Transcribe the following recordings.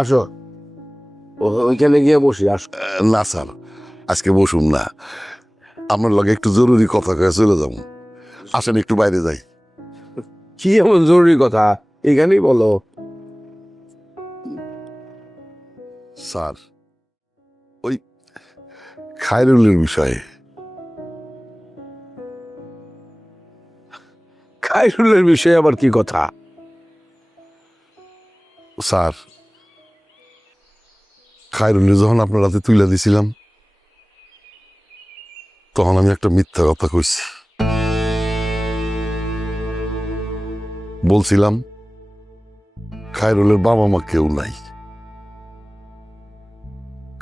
আসো, ওইখানে গিয়ে বসি। আসো। না স্যার, আজকে বসুন না, আপনার লগে একটু জরুরি কথা কয়ে চলে যাবো। আসেন একটু বাইরে যাই। কি এমন জরুরি কথা, এখানেই বলো। স্যার, ওই খায়রুলের বিষয়ে। খায়রুলের বিষয়ে আবার কি কথা? স্যার, খায়রুলের যখন আপনার হাতে তুলে দিছিলাম, তখন আমি একটা মিথ্যা কথা কইছি। বলছিলাম খায়রুলের বাবা মা কেউ নাই,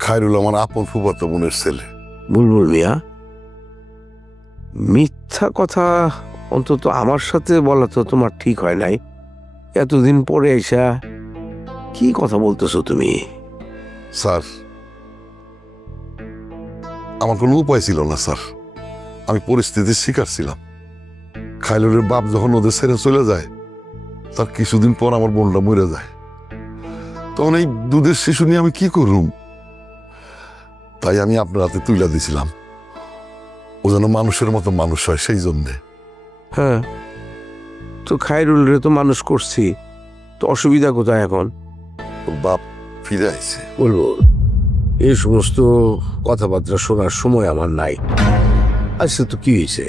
খায়রুল আমার আপন ফুফাতো বোনের ছেলে। বুলবুল মিয়া, মিথ্যা কথা অন্তত আমার সাথে বলা তো তোমার ঠিক হয় নাই। এতদিন পরে এসা কি কথা বলতেছো তুমি? স্যার, আমার কোনো উপায় ছিল না স্যার, আমি পরিস্থিতির শিকার ছিলাম। খায়রুলের বাপ যখন ওদের ছেড়ে চলে যায়, তার কিছুদিন পর আমার বোনটা মরে যায়। তখন এই দুধের শিশু নিয়ে আমি কি করুম? তাই আমি আপনার হাতে তুলে দিছিলাম, ও যেন মানুষের মতো মানুষ হয়, সেই জন্যে। হ্যাঁ, তো খায়রুল রে তো মানুষ করছি, তো অসুবিধা কোথায় এখন? ওর বাপ ফিরে আইছে। বলবো, এই সমস্ত কথাবার্তা শোনার সময় আমার নাই। আচ্ছা, তো কি হয়েছে?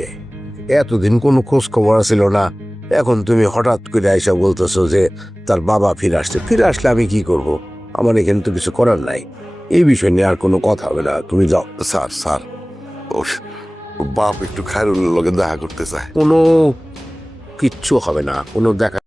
এতদিন কোনো খোঁজ খবর ছিল না, এখন তুমি হঠাৎ করে আইসা বলতেছো যে তার বাবা ফিরে আসছে। ফিরে আসলে আমি কি করব? আমার এখানে তো কিছু করার নাই। এই বিষয় নিয়ে আর কোনো কথা হবে না, তুমি যাও। স্যার স্যার, ওর বাপ একটু খায়রুলের লগে দেখা করতে চায়। কোনো কিচ্ছু হবে না, কোনো দেখা